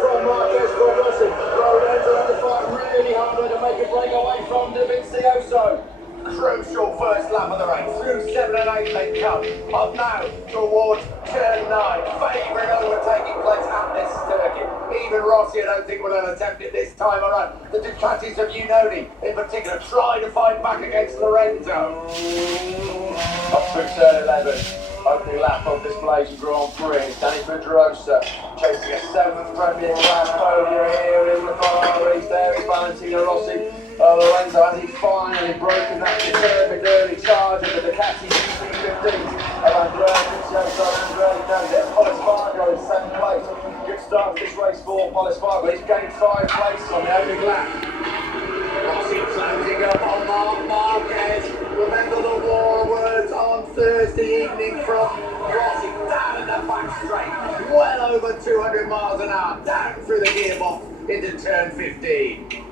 from Marquez for Rossi. Lorenzo had to fight really hard to make a break away from Dovizioso. Crucial first lap of the race. Through 7 and 8 they come. Up now towards turn 9. Favourite overtaking place at this circuit. Even Rossi, I don't think, will attempt it this time around. The Ducatis of Unoni, in particular, try to fight back against Lorenzo. Up through turn 11. Opening lap of this blazing Grand Prix. Danny Pedrosa chasing a 7th Premier Class podium here in the Far East. There is Valentino Rossi. Lorenzo, has he finally broken that determined early charge of the Ducati GP15 of Andrea Dovizioso. Andrea knows it. Polis Fargo in 7th place. Good start to this race for Polis Fargo. He's gained 5 places on the opening lap. Rossi closing up on Marquez. Remember the war words on Thursday evening from Rossi. Down in the back straight. Well over 200 miles an hour. Down through the gearbox into turn 15.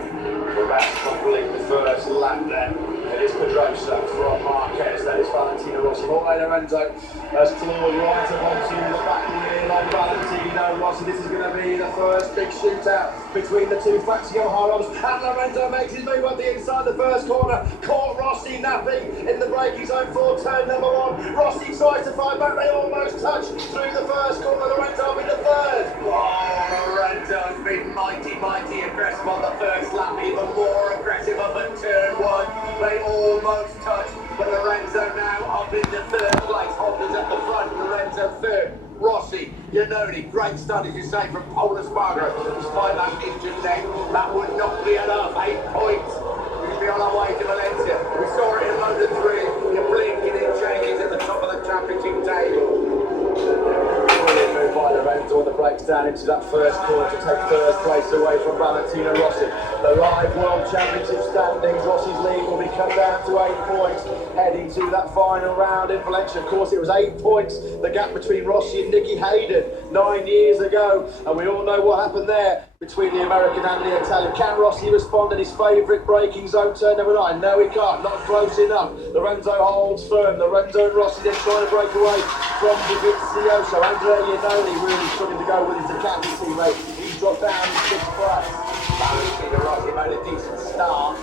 We're about to complete the first lap then. It is Pedrosa from Marquez, that is Valentino Rossi. Jorge Lorenzo has clawed right up onto the back wheel on Valentino Rossi. This is going to be the first big shootout between the two Fazio Haroms. And Lorenzo makes his move up the inside the first corner. Caught Rossi napping in the braking zone for turn number 1. Rossi tries to fight back, they almost touch through the first corner. Lorenzo up in the third. Oh, Lorenzo's been mighty aggressive on the first lap, even more aggressive up at turn 1. They almost touch, but Lorenzo now up in the third place. Honda's at the front, Lorenzo third. Rossi, Unoni, great start as you say from Polis Fargo. Despite that injured leg, that would not be enough. 8 points. We'll be on our way to Valencia. We saw it in London 3. You're blinking, it changes at the top of the championship table. Brilliant move by Lorenzo on the brakes down into that first corner to take first place away from Valentino Rossi. The live World Championship standings, Rossi's lead will be cut down to 8 points heading to that final round in Valencia. Of course, it was 8 points, the gap between Rossi and Nicky Hayden 9 years ago, and we all know what happened there between the American and the Italian. Can Rossi respond in his favourite braking zone, turn number 9? No, he can't, not close enough. Lorenzo holds firm. Lorenzo and Rossi then trying to break away from Dovizioso. Andrea Unoni really struggling to go with his Ducati teammate. He's dropped down in 6th place. Valentino Rossi made a decent start.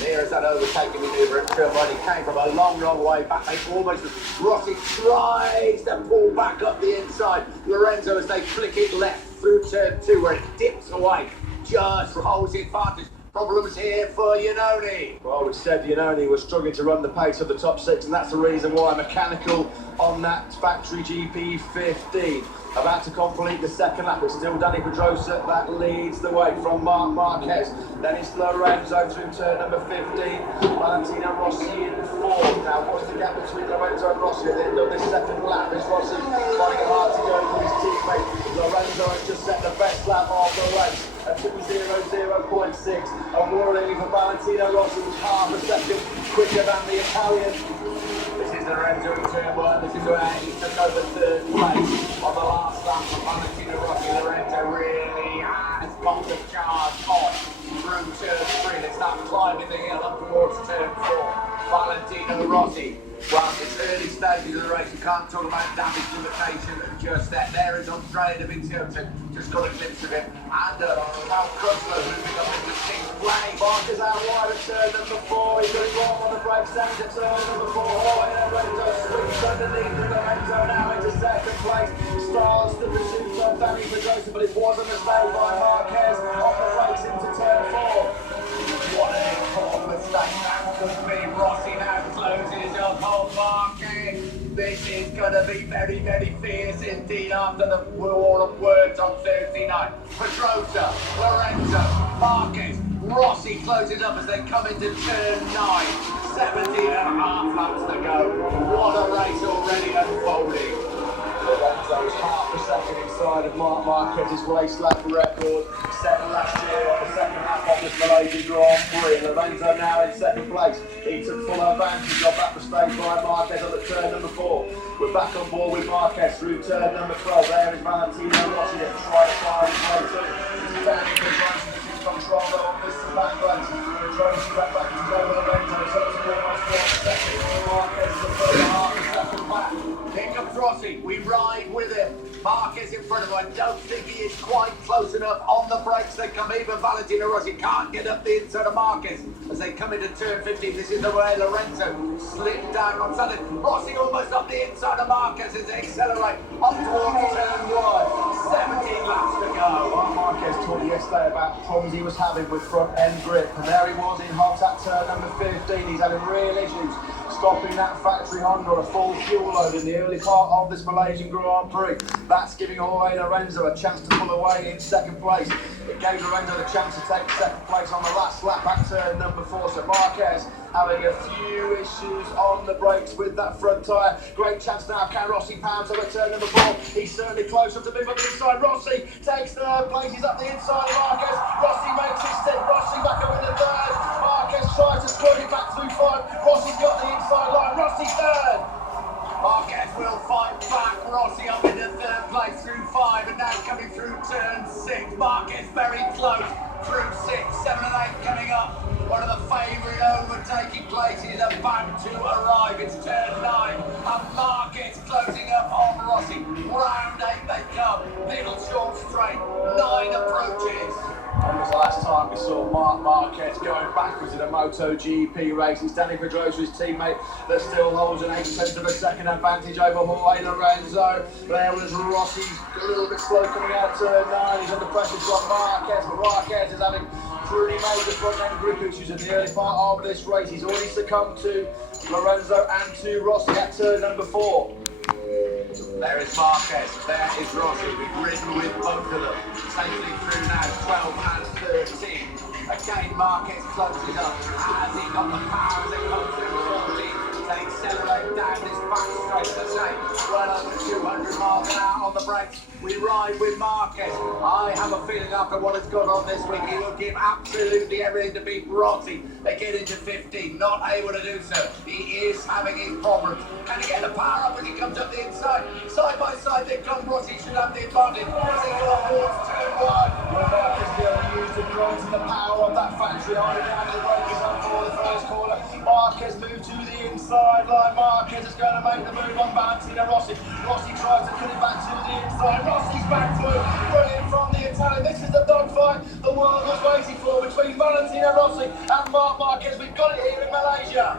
There is that overtaking manoeuvre at turn 1. He came from a long way back. They almost, Rossi tries to pull back up the inside. Lorenzo, as they flick it left through turn 2, where it dips away, just holds the advantage. Problems here for Unoni. Well, we said Unoni was struggling to run the pace of the top 6, and that's the reason why. Mechanical on that factory GP15. About to complete the second lap. It's still Danny Pedrosa that leads the way from Marquez. Then it's Lorenzo through turn number 15. Valentino Rossi in 4th. Now, what's the gap between Lorenzo and Rossi at the end of this second lap? Is Rossi finding it hard to go with his teammate? Lorenzo has just set the best lap of the race at 2:00.6. And worrying for Valentino Rossi was half a second quicker than the Italian. This is Lorenzo in turn 1. This is where he took over 3rd place on the last lap of Valentino Rossi. Lorenzo really has got the charge on through turn 3. They start climbing the hill up towards turn 4. Valentino Rossi. Well, it's early stages of the race. You can't talk about damage limitation just then. There is Andrea Dovizioso. Just got a glimpse of him. And Cal Crutchlow moving up into 6th place. Marquez out wide at turn number 4. He's got his arm on the brakes down to turn number 4. Lorenzo sweeps underneath with Lorenzo now into 2nd place. Starts the pursuit on Danny Pedrosa, but it was a mistake by Marquez on the brakes into turn 4. What an important mistake that could be. Rossi now closes up on Marquez. This is going to be very fierce indeed after the war of words on Thursday night. Pedrosa, Lorenzo, Marquez, Rossi closes up as they come into turn 9. 17 and a half laps to go. What a race already unfolding. Lorenzo's half a second inside of Marquez's race lap record, set last year on the second lap of this Malaysian Grand Prix. Lorenzo now in 2nd place. He took full advantage of that mistake by Marquez on the turn number 4. We're back on board with Marquez through turn number 12. There is Valentino Rossi that tries to find his way through. This is Danny Pedrosa that is control on this back race. Pedrosa back into Lorenzo, so it's almost 4 seconds. Marquez is the first half a second back. Here comes Rossi, we ride with him. Marquez in front of him. I don't think he is quite close enough on the brakes. They come even. Valentino Rossi can't get up the inside of Marquez as they come into turn 15. This is the way Lorenzo slipped down on Sunday. Rossi almost up the inside of Marquez as they accelerate up towards turn 1. 17 laps to go. Well, Marquez talked yesterday about problems he was having with front end grip, and there he was in hot at turn number 15. He's having real issues stopping that factory Honda on a full fuel load in the early part of this Malaysian Grand Prix. That's giving Jorge Lorenzo a chance to pull away in second place. It gave Lorenzo the chance to take second place on the last lap at turn number 4. So Marquez having a few issues on the brakes with that front tyre. Great chance now. Can Rossi pounce over turn number 4? He's certainly close up to move up the inside. Rossi takes third place. He's up the inside of Marquez. Rossi makes his stick. Rossi back up in the third. Marquez tries to squirt it back through 5. Rossi's got the inside line. Rossi third. Marquez will fight back. Rossi up into third place through 5, and now coming through turn 6. Marquez very close through 6, 7 and 8 coming up. One of the favourite overtaking places about to arrive. It's turn 9, and Marquez closing up on Rossi. Round 8 they come. Little short straight, 9 approaches. When was the last time we saw Marc Marquez going backwards in a MotoGP race? He's Danny Pedrosa's teammate that still holds an 8/10 of a second advantage over Jorge Lorenzo. There was Rossi's a little bit slow coming out of turn 9. He's under pressure from Marquez, but Marquez is having pretty major front end grip issues in the early part of this race. He's already succumbed to Lorenzo and to Rossi at turn number 4. There is Marquez, there is Rossi. We've ridden with both of them. Safely through now, 12 and 13. Again, Marquez closes up. Has he got the power as they come through 14? They accelerate down this back straight to say, well over 200 miles an hour on the brakes. We ride with Marquez. I have a feeling after what has gone on this week, he will give absolutely everything to beat Rossi. They get into 15, not able to do so. He is having his problems. Can he get the power up as he comes up the inside? Side by side they come. Rossi should have the advantage as they go towards turn 1. Well, Marquez still used the grunt and the power of that factory Honda down the brake is on for the first corner. Marquez moved to the inside line. Marquez is going to make the move on Valentino Rossi. Rossi tries to cut it back to the inside. Rossi's back through. Brilliant from the Italian. This is the dogfight the world was waiting for between Valentino Rossi and Marc Marquez. We've got it here in Malaysia.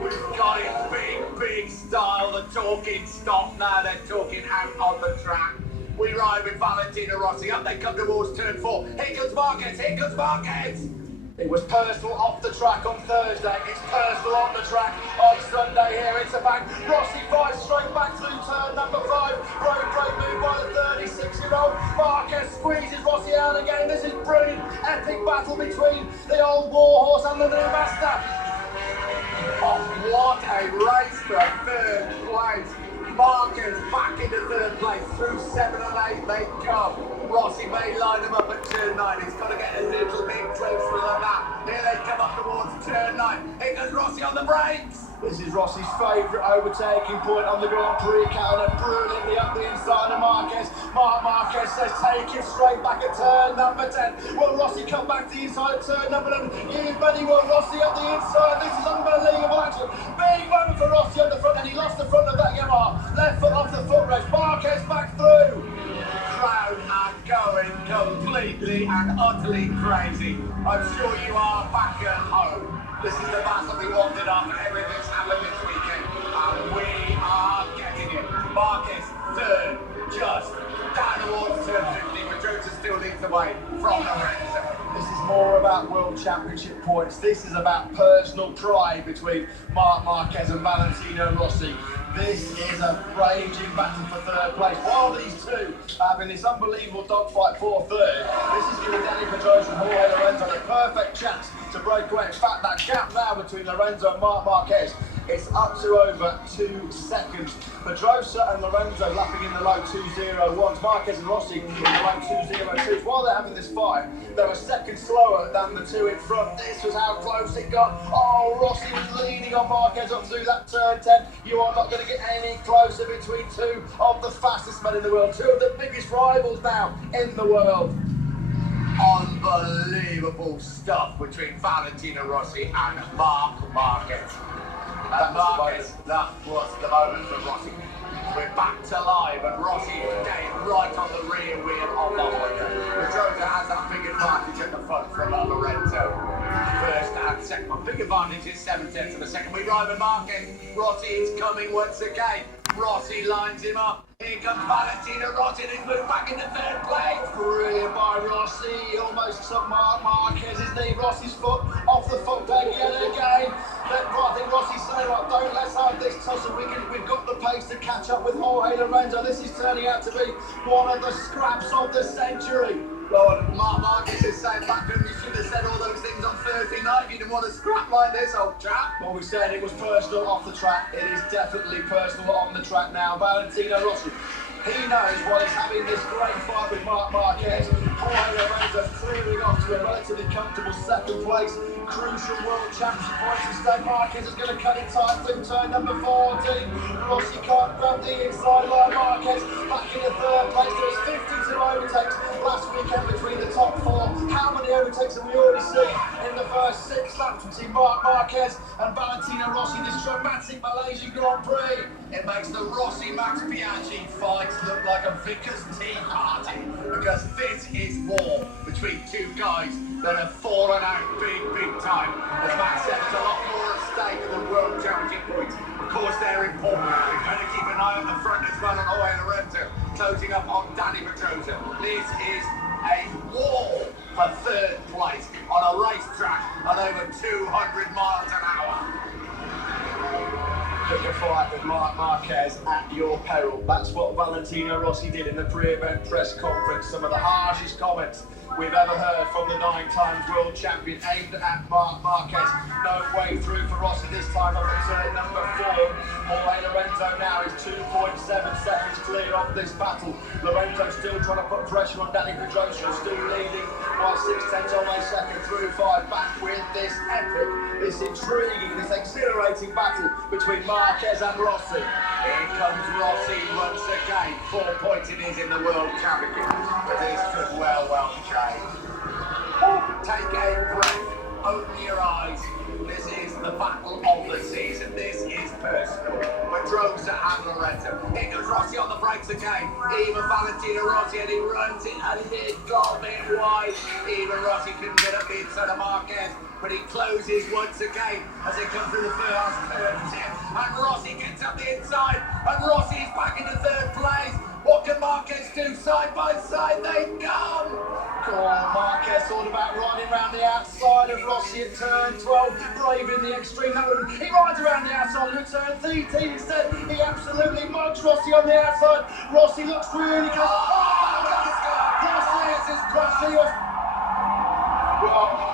We've got it big style. The talking stop now. They're talking out on the track. We ride with Valentino Rossi. Up they come towards turn 4. Here comes Marquez. Here comes Marquez. It was personal off the track on Thursday. It's personal on the track on Sunday here. It's a bang. Rossi fights straight back through turn number 5. Great move by the 36-year-old. Marquez squeezes Rossi out again. This is brilliant. Epic battle between the old warhorse and the new master. Oh, what a race for third place. Marquez back into third place through 7 and 8 they come. Rossi may line them up at turn 9. He's got to get a little bit closer than that. Here they come up towards turn 9. Here goes Rossi on the brakes. This is Rossi's favourite overtaking point on the Grand Prix calendar. Brilliantly up the inside of Marquez. Marc Marquez says take it straight back at turn number 10. Will Rossi come back to the inside at turn number 11? You bet he will. Rossi up the inside. This is unbelievable action. Big moment for Rossi on the front end. He lost the front of that Yamaha. Left foot off the footrest. Marquez back through. Crowd are going completely and utterly crazy. I'm sure you are back at home. This is the battle we wanted after everything's happened this weekend, and we are getting it. Marquez third, just down towards turn 50, but Jota still leads the way from Lorenzo. This is more about World Championship points. This is about personal pride between Marc Marquez and Valentino Rossi. This is a raging battle for third place. While these two are having this unbelievable dogfight for third, this is giving Danny Pedrosa and Jorge Lorenzo the perfect chance to break away. In fact, that gap now between Lorenzo and Marc Marquez is up to over 2 seconds. Pedrosa and Lorenzo lapping in the low 2:01s. Marquez and Rossi in the low 2:02s. While they're having this fight, they're a second slower than the two in front. This was how close it got. Oh, Rossi was leaning on Marquez up through that turn 10. You are not going to get any closer between two of the fastest men in the world. Two of the biggest rivals now in the world. Unbelievable stuff between Valentino Rossi and Marc Marquez. And Marquez, that was the moment for Rossi. We're back to live and Rossi getting right on the rear wheel of the Honda. Pedrosa has that big advantage at the front from Lorenzo. First and second one. Big advantage is 7/10 of a second. We ride with Marquez. Rossi is coming once again. Rossi lines him up. Here comes Valentino Rossi and he's moved back into third place. Brilliant by Rossi. He almost took Marquez's knee. Rossi's foot off the foot peg yet again. I think Rossi's saying, like, don't let's have this tussle. We've got the pace to catch up with Jorge Lorenzo. This is turning out to be one of the scraps of the century. Lord, Marquez is saying back home, you should have said all those things on Thursday night. You didn't want to scrap like this, old chap. Well, we said it was personal off the track. It is definitely personal on the track now. Valentino Rossi, he knows while he's having this great fight with Marquez. Jorge Lorenzo's clearing off to a relatively comfortable second place. Crucial World Championship points instead. Marquez is going to cut it tight through turn number 14. Rossi can't grab the inside line. Marquez back in the third place. There's 52 overtakes last weekend between the top four. How many overtakes have we already seen in the first 6 laps between Marquez and Valentino Rossi? This dramatic Malaysian Grand Prix. It makes the Rossi-Max Biaggi fights look like a Vickers tea party, because this is war between two guys that have fallen out big time. As Max said, there's a lot more at stake than World Championship points. Of course, they're important. We're going to keep an eye on the front as well on Jorge Lorenzo, closing up on Danny Pedrosa. This is a war for third place on a racetrack on over 200 miles an hour. Pick a fight with Marquez at your peril. That's what Valentino Rossi did in the pre-event press conference. Some of the harshest comments we've ever heard from the 9-time world champion aimed at Marquez. No way through for Rossi this time on turn number 4. Jorge Lorenzo now is 2.7 seconds clear of this battle. Lorenzo still trying to put pressure on Danny Pedrosa, still leading by 6/10 of a second through 5. Back with this epic, this intriguing, this exhilarating battle between Marquez and Rossi. Here comes Rossi once again. 4 points it is in the World Championship. But this could well change. Take a breath, open your eyes. This is the battle of the season. This is personal. Pedrosa and Lorenzo. Here goes Rossi on the brakes again. Even Valentino Rossi, and he runs it and he got it wide. Even Rossi couldn't get up the inside of Marquez, but he closes once again as they come through the first curve tip. And Rossi gets up the inside, and Rossi is back into third place. What can Marquez do? Side by side they come. Come on, Marquez thought about riding around the outside of Rossi at turn 12, braving the extreme. He rides around the outside of turn 13 instead. He absolutely mugs Rossi on the outside. Rossi looks really good. Oh, Rossi is crushing us. Well,